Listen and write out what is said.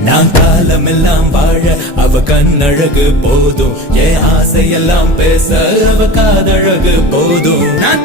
நான் காலமெல்லாம் வாழ அவ கண்ணழகு போதும் என் ஆசையெல்லாம் பேச அவ காதழகு போதும் நான்